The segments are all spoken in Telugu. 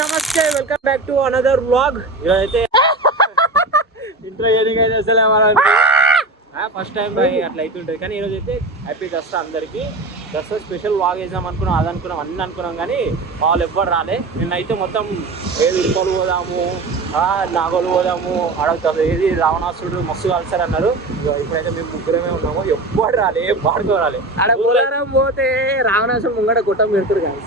నమస్తే, welcome back to another vlog. ఇదైతే ఇంట్లో ఏదికైతే అసలు ఫస్ట్ టైం అట్లా అవుతుంటుంది. కానీ ఈరోజు అయితే హ్యాపీ దసరా అందరికీ. దసరా స్పెషల్ వ్లాగ్ వేద్దాం అనుకున్నాం, అది అనుకున్నాం, అన్నీ అనుకున్నాం. కానీ వాళ్ళు ఎవ్వరు రాలే. నిన్నైతే మొత్తం ఏది ఉరుకోలు పోదాము, నాగోలు పోదాము అడుగుతారు, ఏది రావణాసుడు మస్తు కలిసారు అన్నారు. ఇప్పుడైతే మేము ముగ్గురమే ఉన్నాము, ఎవ్వరు రాలే, పాడుకో రాలే. అక్కడ పోతే రావణాసుడు ముంగడ గుట్టం పెడతారు. కానీ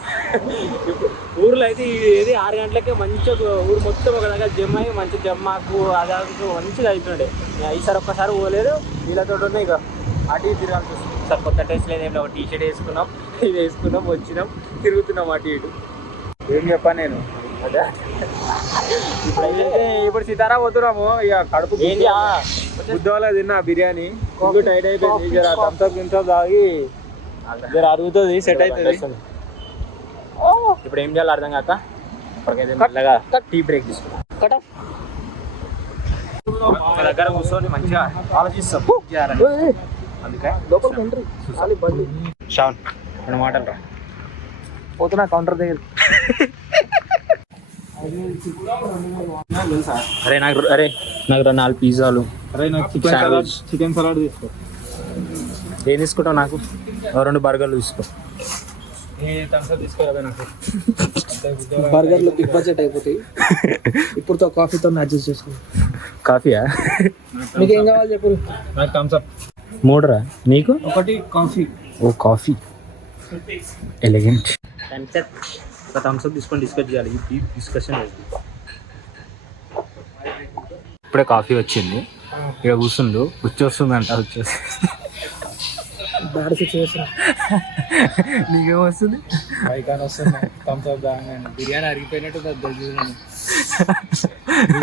ఊర్లో అయితే ఏది 6 గంటలకే మంచిగా ఊరు మొత్తం ఒక దగ్గర జమ్మ అయ్యి మంచి జమ్మాకు అదాకు మంచిగా అవుతుండే. ఈసారి ఒక్కసారి పోలేదు, వీళ్ళతో ఇక అటు ఇటు తిరగాల్సి వస్తుంది. సార్ కొత్త టెస్ట్ లేదు, ఏం టీ షర్ట్ వేసుకున్నాం, ఇది వేసుకున్నాం, వచ్చినాం, తిరుగుతున్నాం అటు ఇటు. ఏం చెప్పాను నేను అదే. ఇప్పుడు సీతారా పోతున్నాము. ఇక కడుపు బుద్ధవాళ్ళ తిన్నా బిర్యానీ టైట్ అయిపోయింది. జర థమ్స్అప్ గిమ్స్అప్ తాగి జర అరుగుతుంది, సెట్ అవుతుంది. ఇప్పుడు ఏం చేయాలి అర్థం కాక ఇప్పటికైతే మెల్లగా టీ బ్రేక్ తీసుకున్నాం. ఒక దగ్గర కూర్చొని మంచిగా ఆలోచిస్తాం అందుకే షాన్ 2 మాటలు రా పోతున్నా కౌంటర్ దగ్గర. అరే నాకు 4 పిజ్జాలు, చికెన్ సలాడ్ తీసుకో. ఏం తీసుకుంటావు? నాకు 2 బర్గర్లు తీసుకో. బర్గర్లు బిగ్ బడ్జెట్ అయిపోతాయి. ఇప్పుడు కాఫీతో అడ్జస్ట్ చేసుకో. కాఫీయా? మీకు ఏం కావాలి చెప్పు. నాకు థమ్స్ అప్ 3 రా. నీకు? 1 కాఫీ. ఓ కాఫీ ఎలిగెంట్. ఒక థమ్స్ అప్ తీసుకొని డిస్కస్ చేయాలి. ఈ డిస్కషన్ ఇప్పుడే కాఫీ వచ్చింది, ఇక కూర్చుండు, వచ్చేస్తుందంట. వచ్చేసి బ్యాడ్ సిచ్యువేషన్. నీకేం వస్తుంది? బైకాన్ వస్తుంది. థమ్స్ అప్ తాగాను, బిర్యానీ అరిగిపోయినట్టు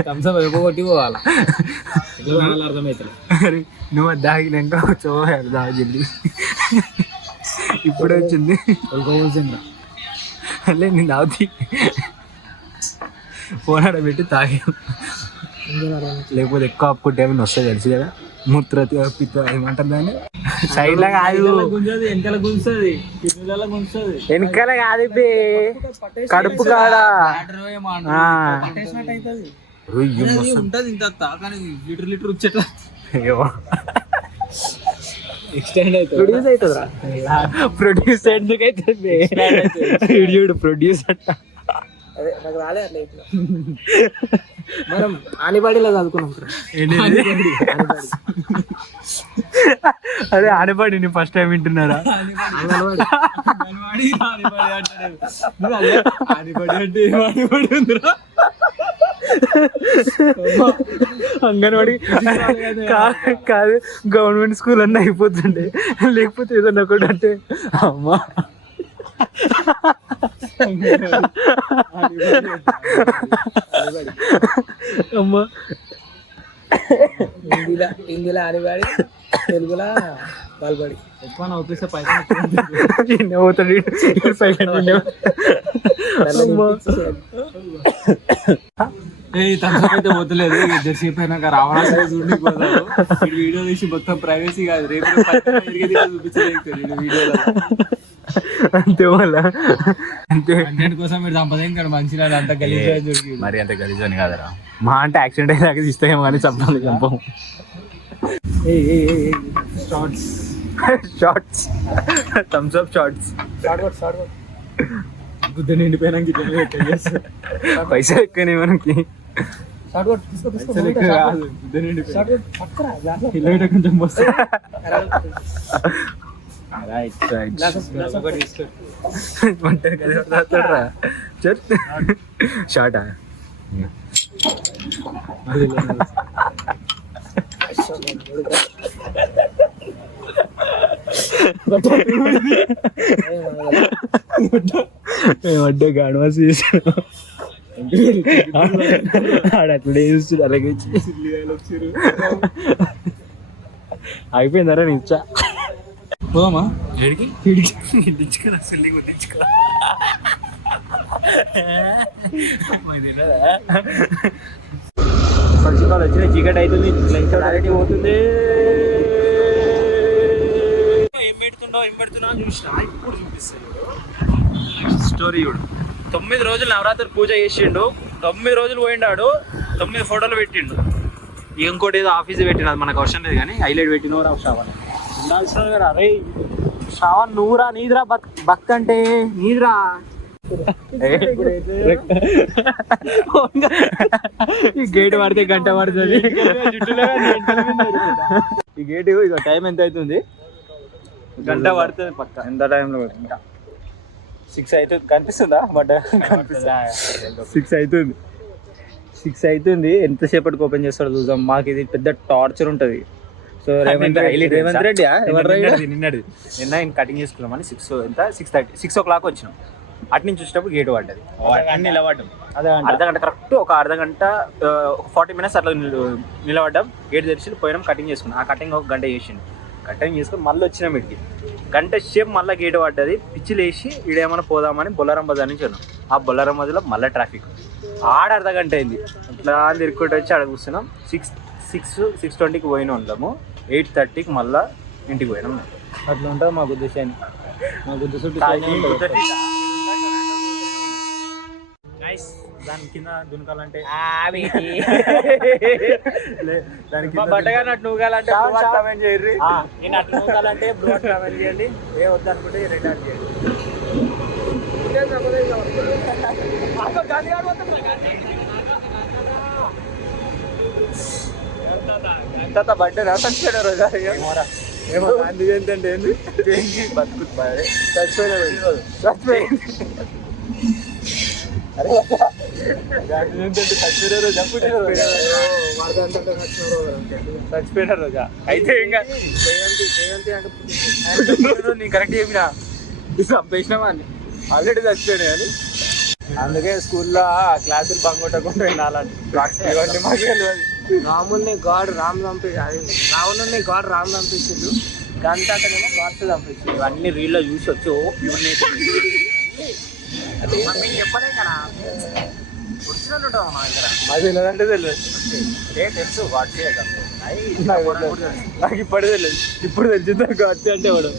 థమ్స్ అప్ అయిపోగొట్టి పోవాలి. అర్థమవుతుంది. నువ్వు అది దాగినాక వచ్చేవాడు దాగి ఇప్పుడే వచ్చింది. అలే నేను తాగుతీ ఫోన్ ఆడ పెట్టి తాగా. లేకపోతే ఎక్కువ ఆపుకుంటే ఏమైనా వస్తాయి తెలుసు కదా, మూత్ర పిత్త ఏమంటారు దాన్ని. సైడ్ లా కాదు, వెనకాల గుంజుతుంది, గుంజుతుంది. వెనకాల కాదు, కడుపు కాడా ఉంటది. ఇంత కానీ లీటర్ వచ్చేట ఎక్స్టెండ్ అవుతుంది. ప్రొడ్యూస్ ఎందుకు అవుతుంది? ప్రొడ్యూస్ అంట. అదే నాకు రాలే అట్లా. మనం ఆనిబాడీలో చదువుకున్నాం. అదే ఆనపాడి నేను ఫస్ట్ టైం వింటున్నారా? అంగన్వాడి కాదు, గవర్నమెంట్ స్కూల్ అన్నీ అయిపోతుండే, లేకపోతే ఏదన్నా ఒకటి అంటే అమ్మా అమ్మా. హిందీలో ఆనిబాడి, తెలుగులో బాల్బడి. ఎక్కువ నవ్వుపిస్తే పైసలు అయితే పోతలేదు. జర్సేపు అయినాక రావడానికి చూడకపోతాడు. వీడియో తీసి మొత్తం ప్రైవసీ కాదు, రేపు చూపించలేదు వీడియోలో. అంతే వాళ్ళ అంతే. కంటెంట్ కోసం మీరు సంపాదించాడు మంచిగా. అంత గలీజ్ దొరికి మరి అంత గలీజ్ అని కాదరా. మా అంటే యాక్సిడెంట్ అయ్యేదాకా ఇస్తాయేమో కానీ చంపాలి, చంపము. Shorts thumbs up shorts. గుద్ద నిండిపోయినాక పైసలు ఎక్కువనే మనకి. షార్టా? మేమడ్డే గాడ్వాస్ చేసాను. ఆడట్లే చూస్తుడు, అలాగే అయిపోయిందరా నీ ఇచ్చా. పోదామా? తెచ్చుకోరా అసలు తెచ్చుకో. పక్షికాలు వచ్చిన చీకటి అవుతుంది, క్లారిటీ పోతుంది. ఏం పెడుతున్నావు చూసినా ఇప్పుడు చూపిస్తాయి స్టోరీ చూడు. 9 రోజులు నవరాత్రి పూజ చేసిండు, 9 రోజులు పోయిండాడు, 9 ఫోటోలు పెట్టిండు. ఇంకోటి ఏదో ఆఫీస్ పెట్టిన అది మనకు అవసరం లేదు కానీ హైలైట్ పెట్టినవరా శ్రావణ్ ఉండాల్సిన కదా. అరే శ్రావణ్ నువ్వురా, నీదిరా భక్తి అంటే నీదిరా. ఈ గేట్ పడితే గంట పడుతుంది. ఈ గేట్ ఇక టైం ఎంత అవుతుంది? గంట పడుతుంది పక్క. ఎంత టైంలో ఇంకా 6 అవుతుంది కనిపిస్తుందా? బట్ 6 అవుతుంది. ఎంతసేపటికి ఓపెన్ చేస్తాడో చూద్దాం. మాకు ఇది పెద్ద టార్చర్ ఉంటుంది. సో రేవంత్ రెడ్డి నిన్న కటింగ్ చేసుకున్నామని 6 o'clock వచ్చినాం. అటు నుంచి వచ్చేటప్పుడు గేట్ పడ్డది, నిలబడ్డాం. అర్ధగంట కరెక్ట్, ఒక అర్ధగంట ఒక 40 minutes అట్లా నిలబడ్డాం. గేట్ తెరిచి పోయినాం, కటింగ్ చేసుకున్నాం. ఆ కటింగ్ ఒక గంట చేసిండు. కటింగ్ చేసుకుని మళ్ళీ వచ్చినాం ఇటుకి. గంట సేపు మళ్ళీ గేట్ పడ్డది. పిచ్చిలు వేసి ఈడేమన్నా పోదామని బొల్లారం బజార్ నుంచి ఉన్నాం. ఆ బొల్లారం బజార్లో మళ్ళీ ట్రాఫిక్. ఆడ అర్ధగంట అయింది. అట్లా తిరుక్కుంటూ వచ్చి ఆడ కూర్చున్నాం. 6:20కి పోయిన ఉన్నాము. 8:30కి మళ్ళీ ఇంటికి పోయినాం. అట్లా ఉంటుంది మా ఉద్దేశాన్ని. మా దాని కింద దునకాలంటే దానికి బట్టగా నట్టు నూగాలంటే కామెంట్ చేయర్రి. నేను అట్లా నూగాలంటే బ్లూ కామెంట్ చేయండి. ఏ వద్దనుకుంటే రెడ్ ఆర్ట్ చేయండి. బర్త్డే చచ్చిపోయిన రోజు ఏమో అందుకు ఏంటంటే ఏంది బతుకుతుంది చచ్చిపోయిన రోజు చచ్చిపోయిన రోజా అయితే ఇంకా జయంతి అంటే నీ కరెక్ట్ చెప్పినా చంపేసినామా అని ఆల్రెడీ చచ్చిపోయినాయి అని. అందుకే స్కూల్లో క్లాసులు బంగొట్టకుండా వినాలని ఇవన్నీ మాకు తెలియదు. రాముల్ని గాడ్ రామ్ రావణుని గాడ్ రామ్ చంపించిండు. గంట అంటేనేమో గాడ్స్ చంపించిండు. ఇవన్నీ రీల్లో చూసి వచ్చి ఓ ప్యూర్ మేము చెప్పలే కదా ఒరిజినల్ ఉంటాం మా దగ్గర. అది తెలియదంటే తెలియదు. తెలుసు గాడ్సే నాకు ఇప్పటి తెలియదు. ఇప్పుడు తెలిసిందా గాడ్సే అంటే వాడు.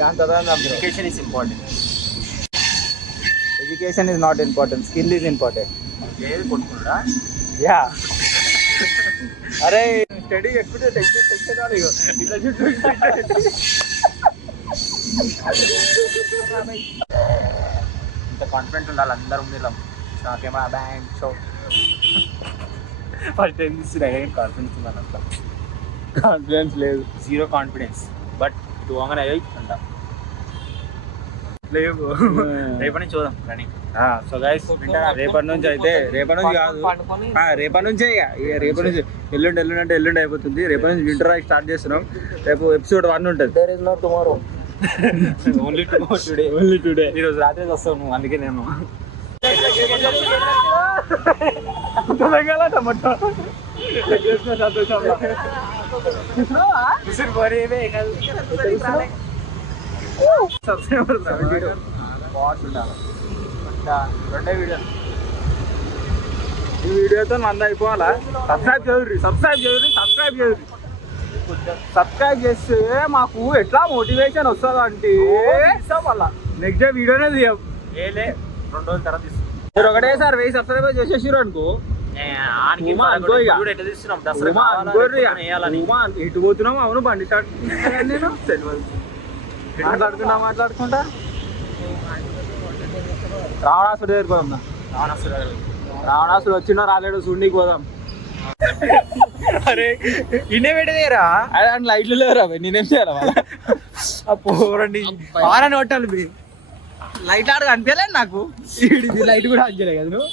దాని తర్వాత education is important. Education is not important, skill is important. ఏది కొట్టుకున్నాడా? యా అరే స్టడీ ఎక్కువ టెక్షన్ రాదు. ఇట్లా చుట్టూ ఇంత కాన్ఫిడెంట్ ఉండాలి అందరూ ఉండాలి. నాకేమో బ్యాంక్ షో ఫస్ట్ టైం తీస్తున్నా కాన్ఫిడెన్స్ ఉన్నాను. అట్లా కాన్ఫిడెన్స్ లేదు, 0 కాన్ఫిడెన్స్. బట్ ఇటు పోగానే అంట లేవు. రేపటి నుంచి చూద్దాం రన్నింగ్. సో గైస్ రేపటి నుంచి అయితే రేపటి నుంచి కాదు రేపటి నుంచే రేపటి నుంచి ఎల్లుండి అంటే ఎల్లుండి అయిపోతుంది. రేపటి నుంచి వింటర్ రైడ్ స్టార్ట్ చేస్తున్నాం. రేపు ఎపిసోడ్ 1 ఉంటుంది. There is no tomorrow, only today. ఈరోజు రాత్రి వస్తావు నువ్వు, అందుకే నేను రెండే వీడియో. ఈ వీడియోతో మంది అయిపోవాలా? సబ్స్క్రైబ్ చేస్తే మాకు ఎట్లా మోటివేషన్ వస్తుంది అంటే మళ్ళా నెక్స్ట్ డే వీడియోనే తీయం. ఏలే 2 రోజుల తర్వాత తీస్తాం. మీరు ఒకటేసారి 1000 సబ్స్క్రైబర్ చేసేసారు అనుకో, ఇటు పోతున్నాం. అవును బండి స్టార్ట్ నేను తెలియదు. మాట్లాడుకుంటా రావణాసుడు దగ్గరికి పోదాం. రావణాసుడు వచ్చినా రాలేడు, చూడనీకి పోదాం. అరే ఇన్నే పెట్టదేరా అని లైట్లు లేవురా, నేనేం చేయాలా? పోరండి వారని కొట్టాలి. మీరు లైట్ ఆడ కనిపించలేదు నాకు. లైట్ కూడా ఆన్ చేయలేదు కదా నువ్వు.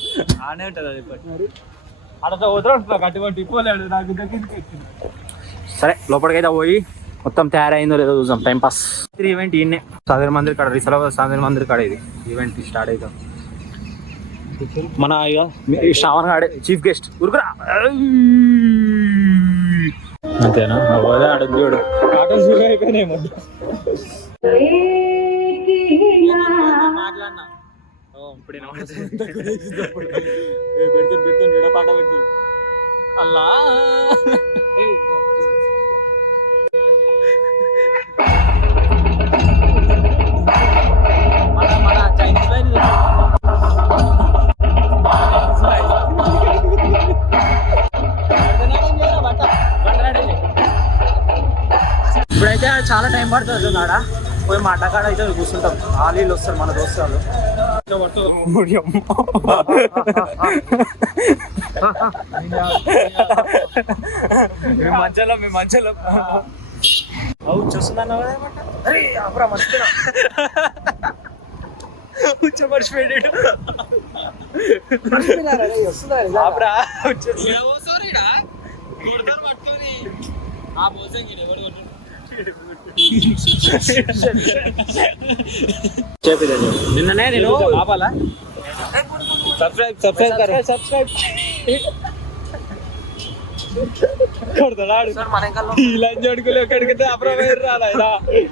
ఆనే ఉంటుంది అది మరి. అక్కడ వదలంటున్నా అటువంటి ఇవ్వలేడు నాకు. సరే లోపలికైతే పోయి మొత్తం తయారైందో లేదో చూద్దాం. Time pass. ఈవెంట్ ఈయనే సాదర్ మందిర్ కాడ, రిసలాబాద్ సాదర్ మందిర్ కాడ ఇది ఈవెంట్ స్టార్ట్ అవుతాం. మన ఇక శ్రావణ్ గాడే చీఫ్ గెస్ట్. ఉరుకురా అంతేనా? అదే అడుగుడు ఆటో షూర్ అయిపోయినాయి. మాట్లాడినా పెడుతుంది ఎడ పాట పెడుతుంది అల్లా. మన చైనీస్ చాలా టైం పడుతుంది ఆడ పోయి మా అడ్డకాడ అయితే కూర్చుంటాం. ఆలీలు వస్తారు మన దోస్తాలు. మేము మంచలో అవు చూస్తున్నాను అప్పుడా మర్చిపోయినా మర్చిపోయాడు నిన్ననే నేను ఆపాలా సబ్స్క్రైబ్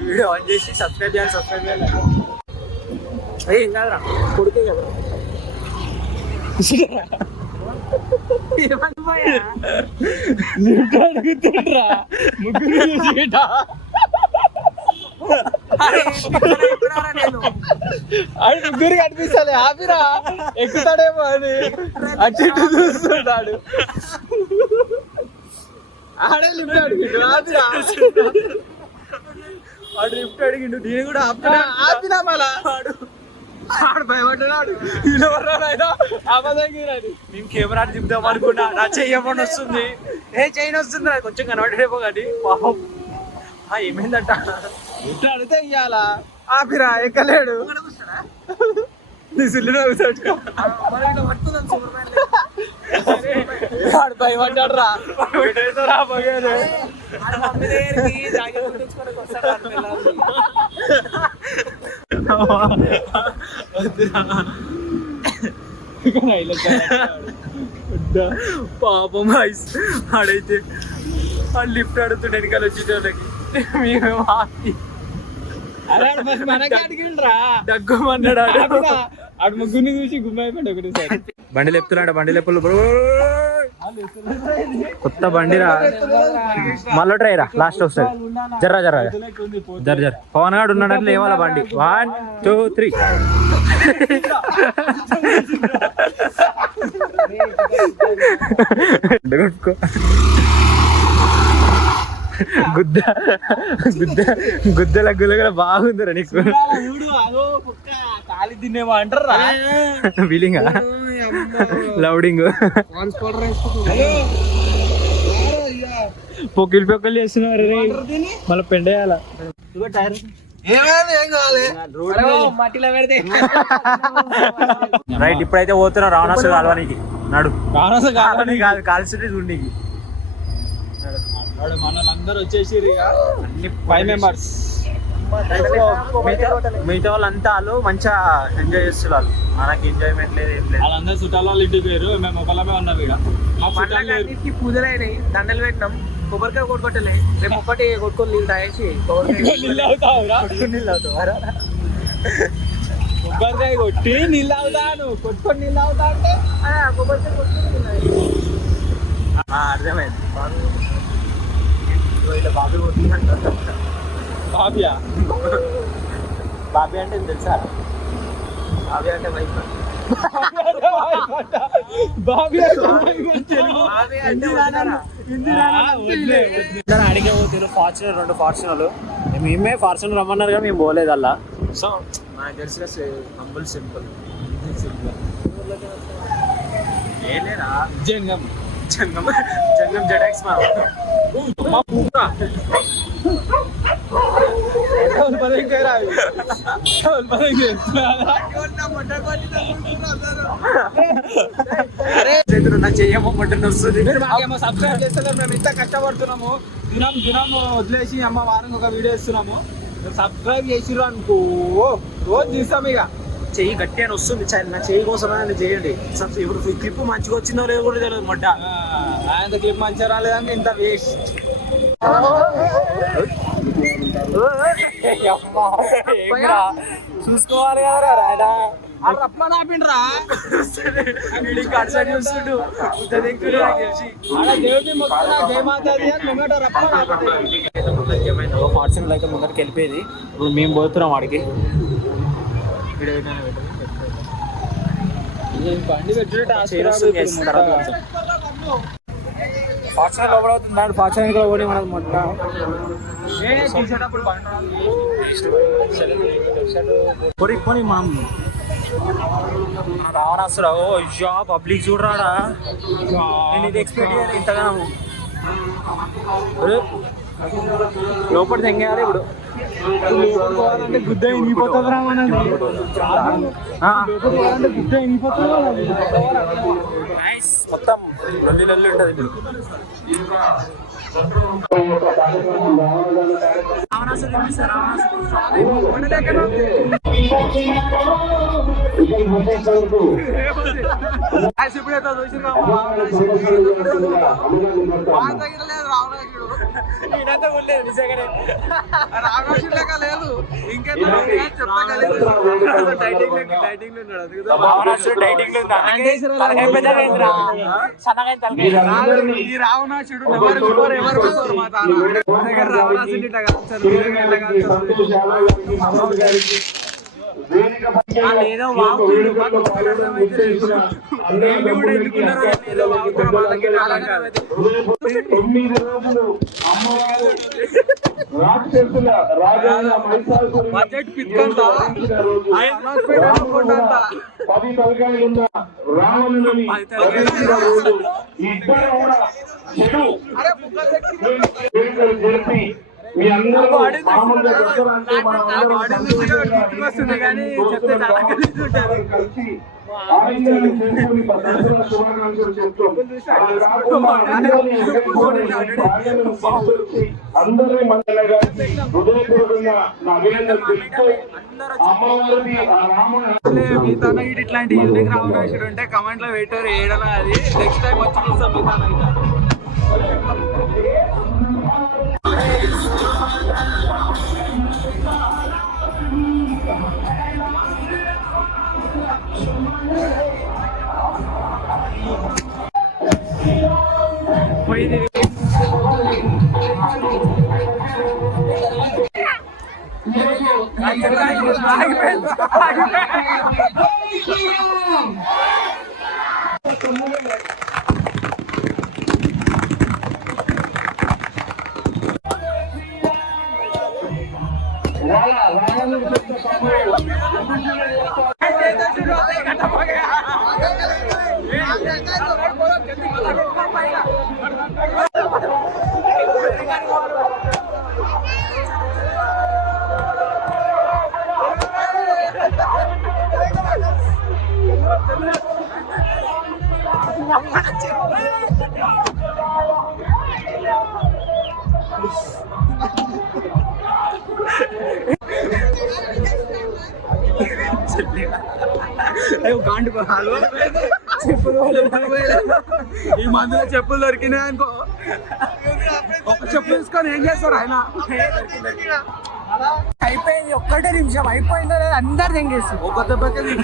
వీడియో ఆన్ చేసి సబ్స్క్రైబ్ చేయాలి ఏం కాదురా కొడుకే కదా అడుగుతుండ్రా ముగ్గురు అది ముగ్గురు కనిపిస్తాలే ఆపిరా ఎక్కుతాడేమో అని అటు ఇటు చూస్తున్నాడు. ఆడే లిఫ్ట్ అడిగిండు ఆపిరా వాడు లిఫ్ట్ అడిగిండు నేను కూడా ఆపినా మళ్ళా ఆడు భయపడ్డాడు. మేము కెమెరా దిగుదాం అనుకున్నా నా చెయ్యమని వస్తుంది చెయ్యి వస్తుంది అది కొంచెం కనబడేమో కానీ పాపం ఏమైందట ఇంట్లో అడిగితే ఇయ్యాలా ఆపిరా ఎక్కలేడు భయపడ్డాడు రా పాపం ఆడైతే లిఫ్ట్ అడుగుతుండే వెనకాల వచ్చేటోళ్ళకి మేమేమో ఆపి దగ్గమన్నాడు ఆడు ముగ్గురిని చూసి గుమ్మైపోయాడు ఒకటేసారి. బండి లేపుతున్నాడు బండి లేపులు కొత్త బండిరా మళ్ళీ ట్రై రా లాస్ట్ వస్తుంది జర్ర పవన్ గాడు ఉన్నాడు లేవాల బండి 1 2 3 గుద్దల గుల్ల బాగుందిరా నీకు. కాలి తినేమో అంటారా ఫీలింగ్ లౌడింగ్ పొక్కిలు చేస్తున్నారు మళ్ళీ పెండేయాల రైట్. ఇప్పుడైతే పోతున్నాం రావణాసు కాలవానికి. నాడు రావణాసు కాలవని కాదు కాల్సి చూడనికి. మనలందరూ వచ్చేసి అన్ని 5 మెంబర్స్ మిగతా వాళ్ళంతా వాళ్ళు మంచిగా ఎంజాయ్ చేస్తున్నారు. మనకి ఎంజాయ్మెంట్ లేదు ఏం లేదు. వాళ్ళందరూ చుట్టాల వాళ్ళు ఇంటికి పోయారు మేము ఒకళ్ళమే ఉన్నాం. ఇక పూజలు అయినాయి దండలు పెట్టినాం కొబ్బరికాయ కొట్టుకోవట్లే రేపు ఒక్కటి కొట్టుకొని నీళ్ళు తాగేసి నీళ్ళు అవుతావు కొబ్బరికాయ కొట్టి నీళ్ళు అవుతాను కొట్టుకొని నీళ్ళు అవుతా అంటే కొబ్బరికాయ కొట్టుకొని అర్థమైంది. బాబీ కొట్టిందంటారు బాబియా బాబీ అంటే తెలుసా బాబీ అంటే వైఫ్ అడిగే పోతే ఫార్చునర్ 2 ఫార్చునర్లు మేమే ఫార్చునర్ రమ్మన్నారు కానీ మేము పోలేదు అలా. సో నాకు తెలిసిన హంబుల్ సింపుల్ ఏలేరా జంగం జెడాక్స్ చెయ్యమో మటన్ వస్తుంది. సబ్స్క్రైబ్ చేస్తలేరు మేము ఇంత కష్టపడుతున్నాము. దినం వదిలేసి అమ్మ వారం ఒక వీడియో ఇస్తున్నాము. సబ్స్క్రైబ్ చేసిర్రు అనుకో రోజు తీస్తాం. ఇక చెయ్యి గట్టి అని వస్తుంది నా చెయ్యి కోసం చేయండి. ఇప్పుడు క్లిప్ మంచిగా వచ్చిందో లేదో కూడా తెలియదు. మొట్ట ఆయన క్లిప్ మంచిగా రాలేదంటే ఇంత వేస్ట్. చూసుకోవాలి కదా రాడా రప్పని ఆపిండ్రా చూస్తుండు దేవుడి మొత్తం జయమాతాది అని ముంగట రప్పని ఫార్చునర్ అయితే ముంగటికి వెళ్ళిపోయేది. ఇప్పుడు మేము పోతున్నాం వాడికి. బండి పెట్టుడే ఫార్చునర్ లోపల అవుతుంది దాంట్లో ఫార్చునర్ కూడా ఓడి మనది మొత్తం కొని మా రావణాసురావు అయ్యా పబ్లిక్ చూడరాడా నేను ఇది ఎక్స్పెక్ట్ చేయాలి ఇంతగానో లోపల తెంగేయాలి ఇప్పుడు పోవాలంటే గుద్ద ఇనిపోతుంది గుద్ద ఇనిపోతుంది మొత్తం లొల్లి లొల్లి ఉంటుంది ఇప్పుడు లేదు ఈ రావణాసుడు ఎవరు మా దగ్గర రావణాసుడు ఏదో బడ్జెట్ పిచ్చుకుంటా 10 తలకాయలున్న రావణుని జరిపి మీ అందరూ మామూలుగా దసరా అంటే మనం వస్తుంది కానీ చెప్తే చాలా కలిసి ఆనందాన్ని చేసుకుని దసరా శుభాకాంక్షలు చెప్తూ అందరినీ మండలగా హృదయపూర్వకంగా నా అభినందనలు తెలుస్తూ అమ్మవారిని ఆ రాముడు ఇట్లాంటి యూనిక్ రావణాసుడు ఉంటే కమెంట్ లో పెట్టారు ఏడలా అది నెక్స్ట్ టైం వచ్చి చూస్తాం మీ తన ఈ మందులో చెప్పులు దొరికినాయి అనుకో ఒక చెప్పు తీసుకొని ఏం చేస్తారు ఆయన అయిపోయింది ఒక్కటే నిమిషం అయిపోయిందో లేదు అందరు తెంగేసి ఒక దెబ్బకి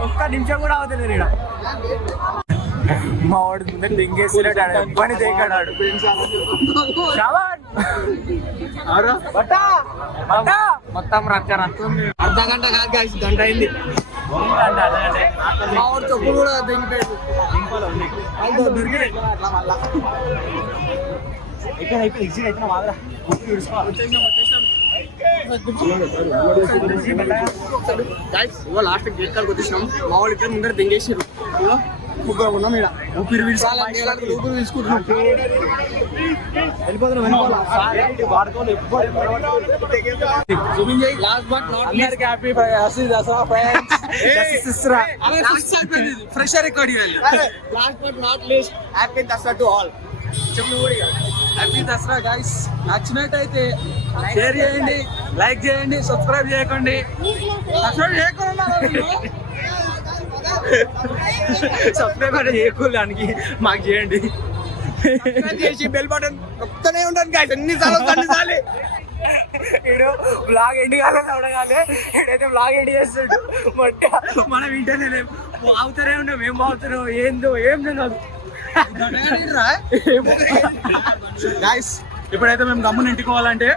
ఒక్క నిమిషం కూడా అవుతుంది ఇక్కడ మా వాడు ముందే తెంగేసినట్టు పని తెంగాడు మొత్తం రచ్చ రచ్చుంది అర్ధ గంట కాదు కాసి గంట అయింది మా వాడు చెప్పులు కూడా తెంగిపోయాడు దొరికినాయి అట్లా మళ్ళా అయిపోయింది ఎగ్జిట్ అయితే మాదిరా లాస్ట్ గేట్ కాడికి వచ్చేసినాం మా వాళ్ళు ఇక్కడ ముందర దెంగేసారు ముగ్గురు ఉన్నాం ఇక్కడ ఊపిరి ఊపిరి తీసుకుంటున్నాం fresher record last but not least happy Dasara to all చెప్పు హ్యాపీ దసరా గైస్ నచ్చినట్టయితే షేర్ చేయండి లైక్ చేయండి సబ్స్క్రైబ్ చేయకండి సబ్స్క్రైబ్ అంటే చేయకూడదానికి మాకు చేయండి చేసి బెల్ బటన్ నొక్కుతూనే ఉంటాను గైస్ ఎన్నిసార్లు బ్లాగ్ ఎండి కాలేదు ఏడైతే బ్లాగ్ ఎండి చేస్తాడు మనం ఇంటనే బాగుతూనే ఉంటాం ఏం బాగుతున్నాం ఏందో ఏం తెలియదు గైస్ ఇప్పుడైతే మేము గమ్మున ఇంటికోవాలంటే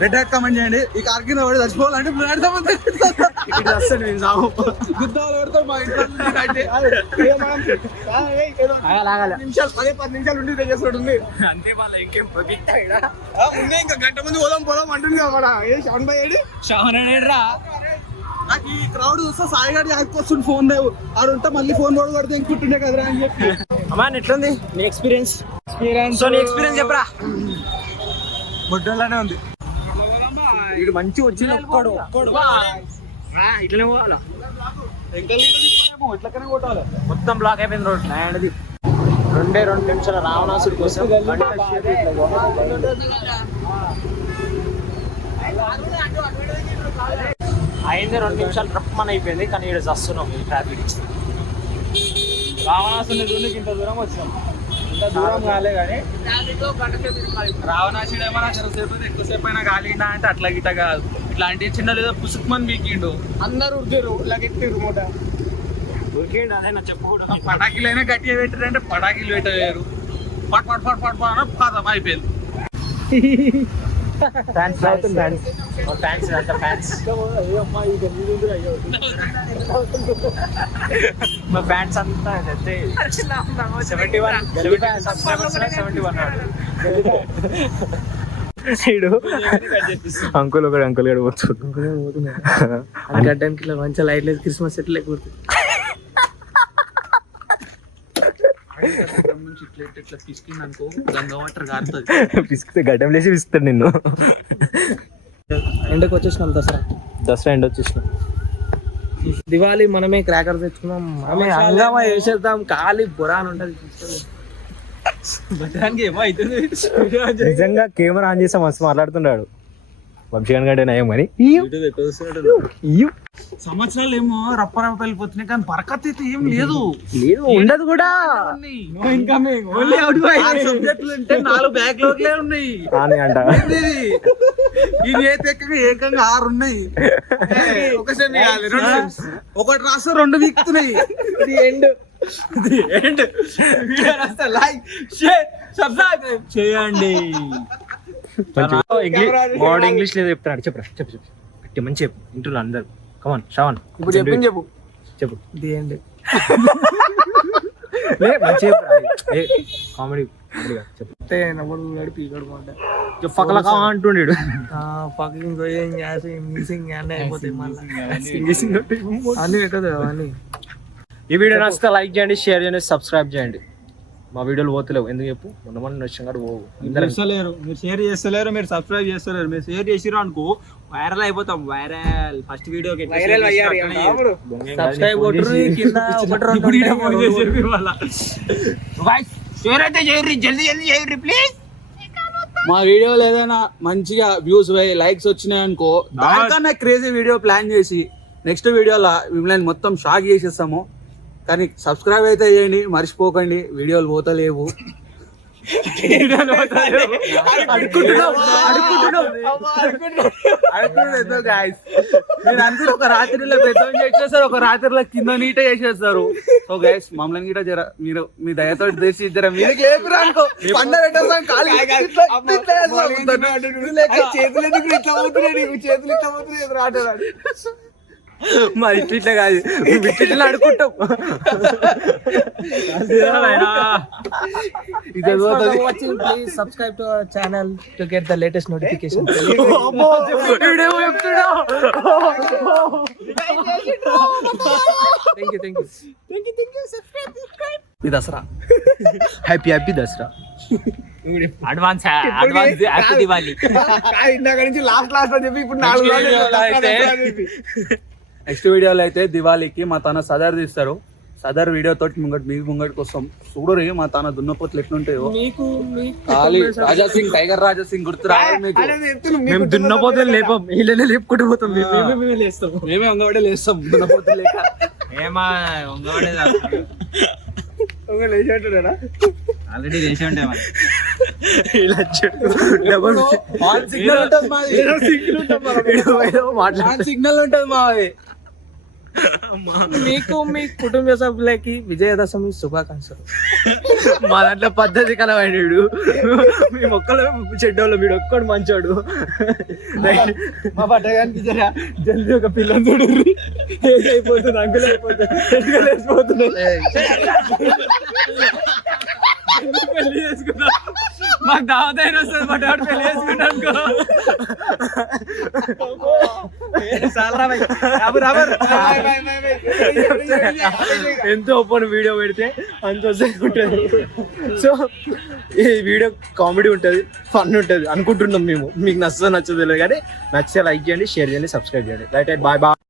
రెడ్ హ్యాట్ కమెంట్ చేయండి. ఈ కార్ కింద పడి చచ్చిపోవాలంటే గుద్దాలు పెడతాం మా ఇంట్లో నిమిషాలు 10 నిమిషాలు ఉండి చేస్తుంది అంతే వాళ్ళ ఇంకేం ఇంకా గంట ముందు పోదాం అంటుంది కదా షాన్ బై ఏడి షావనరా. నాకు ఈ క్రౌడ్ చూస్తే సాయి గారి వస్తుంది ఫోన్ లేవు ఆడు ఉంటే మళ్ళీ ఫోన్ కూడా కొడితే ఇంకుంటుండే కదరా అని చెప్పి. అమ్మా ఎట్లుంది నీ ఎక్స్పీరియన్స్? సో నీ ఎక్స్పీరియన్స్ చెప్పరా. బొడ్డలానే ఉంది. ఇటు మంచి వచ్చింది ఒక్కడు ఇట్లనే పోవాలా ఇట్లకనే కొట్టాలి. మొత్తం బ్లాక్ అయిపోయింది రోడ్. ల్యాండ్ది 2 నిమిషాల రావణాసుడి కోసం అయింది 2 నిమిషాలు రప్పమని అయిపోయింది. కానీ ఇక్కడ వస్తున్నాం ఈ ట్రాఫిక్. రావణాసుని దూరికి ఇంత దూరం వచ్చినాం. ఇంత దూరం కాలే కానీ రావణాసుడు ఏమన్నా చెరసేపు ఎక్కువసేపు అయినా కాలిండా అంటే అట్లా గిట్ట కాదు. ఇట్లాంటి చిన్న లేదా పుసుకుమని వీకిండు అందరు ఉడికారు లగెత్తిరు మూట ఉరికేండి అదే నా చెప్పు కూడా. పటాకీలైనా గట్టిగా పెట్టారంటే పటాకీలు పెట్టలేరు. పట్ పట్ పట్ పట్ పట్ పాదం అయిపోయింది. ఫ్యాన్స్ అంత ఫ్యాన్స్ మా ఫ్యాన్స్ అంతా 71 అంకుల్ ఒకడు అంకుల్ గడు గడ్డానికి ఇట్లా మంచిగా లైట్ లేదు క్రిస్మస్ సెట్ లేకపోతే ఇట్లా పిసికింది అనుకో గంగా వాటర్ కారుతుంది. పిసికితే గడ్డం లేసి పిసుకుతాడు నిన్ను. ఎండకు వచ్చేసినాం దసరా ఎండ వచ్చేసినాం. దివాళీ మనమే క్రాకర్ తెచ్చుకున్నాం. మనమే హంగామా వేసేద్దాం. ఖాళీ బురాన్ ఉంటది. నిజంగా కెమెరా ఆన్ చేసా మస్తు మాట్లాడుతున్నాడు. వంశీగాన్ గంటే నయం కానీ సంవత్సరాలు ఏమో రప్పరప్ప వెళ్ళిపోతున్నాయి కానీ బరకత్ అయితే ఏం లేదు. ఉండదు కూడా. సబ్జెక్టులు ఉంటే 4 బ్యాక్లాగ్లే ఉన్నాయి. అంట ఇది అయితే ఏకంగా 6 ఉన్నాయి. ఒక సెమ్ ఒకటి రాస్తే 2 వీక్తున్నాయి. ఇది ఎండ్ లైక్ షేర్ సబ్స్క్రైబ్ చేయండి. వాడు ఇంగ్లీష్ లేదు చెప్తాడు. చెప్పరా చెప్పు గట్టి మంచి చెప్పు ఇంట్లో అందరు. కమాన్ శ్రావణ్ ఇప్పుడు చెప్పు ఎండ్ మంచి కామెడీ చెప్పు. ఫకలకా అంటుండే అన్ని పెట్టదు అవన్నీ. ఈ వీడియో నచ్చితే లైక్ చేయండి, షేర్ చేయండి, సబ్స్క్రైబ్ చేయండి. మా వీడియోలు పోతలేవు ఎందుకు చెప్పు. మొన్న నచ్చిన కాదు చేస్తలేరు. మీరు షేర్ చేస్తలేరు, మీరు సబ్స్క్రైబ్ చేస్తలేరు. మీరు షేర్ చేసిరు అనుకో వైరల్ అయిపోతాం. Viral first video subscribe please. మా వీడియోలు ఏదైనా మంచిగా వ్యూస్ లైక్స్ వచ్చినాయి అనుకో దానికన్నా క్రేజీ వీడియో ప్లాన్ చేసి నెక్స్ట్ వీడియోలో మిమ్మల్ని మొత్తం షాక్ చేసేస్తాము. కానీ సబ్స్క్రైబ్ అయితే చేయండి మర్చిపోకండి. వీడియోలు పోతలేవు. మీరందరూ ఒక రాత్రిలో పెద్దం చేసేస్తారు, ఒక రాత్రిలో కింద నీట చేసేస్తారు. సో గైస్ మమ్మల్ని గిట్ట జర మీరు మీ దయతో చేసి జర మీరు అనుకో పండ పెట్టేస్తాం. చేతులు ఇట్లా అవుతున్నాయి, చేతులు ఇట్లా అవుతున్నాయి రావట్లేదు. మరి ఇట్లా కాదు ఇట్లా ఆడుకుంటాం. Please subscribe to our channel to get the latest notification. Thank you. Dasara happy Dasara. Advance happy Diwali. ఇందాక నుంచి లాస్ట్ అని చెప్పి ఇప్పుడు 4 నెక్స్ట్ వీడియోలో అయితే దివాళీకి మా తన సదర్ తీస్తారు. సదర్ వీడియో తోటి ముంగటి కోసం చూడరు మా తన దున్నపోతులు ఎట్లుంటాయో. రాజాసింగ్ టైగర్ రాజాసింగ్ గుర్తు రావాలి మీకు. మేము దున్నపోతులు లేపం, వీళ్ళనే లేపుకుంటూ పోతాం. మేమే వంగబడే లేస్తాం దున్నపోతులు లేక. ఏమా వంగబడే లేచేటా ఆల్రెడీ చేసి ఉంటే సిగ్నల్ ఉంటుంది మాది. మీకు మీ కుటుంబ సభ్యులకి విజయదశమి శుభాకాంక్షలు. మా దాంట్లో పద్ధతి కలవాడు మీ మొక్కలు చెడ్డోళ్ళు వీడు ఒక్కడు మంచోడు. మా పట్టగానికి జల్దీ ఒక పిల్లని చూడు ఏజ్ అయిపోతుంది అంకులు అయిపోతుంది వేసిపోతున్నాయి. పెళ్లి చేసుకున్నా మాకు దావత అయిన వస్తుంది పట్టాడు పెళ్లి చేసుకున్నాను. ఎంతో ఓపెన్ వీడియో పెడితే అంత ఉంటుంది. సో ఈ వీడియో కామెడీ ఉంటుంది, ఫన్ ఉంటుంది అనుకుంటున్నాం మేము. మీకు నచ్చదో నచ్చదో తెలియదు కానీ నచ్చితే లైక్ చేయండి, షేర్ చేయండి, సబ్స్క్రైబ్ చేయండి. Right bye bye.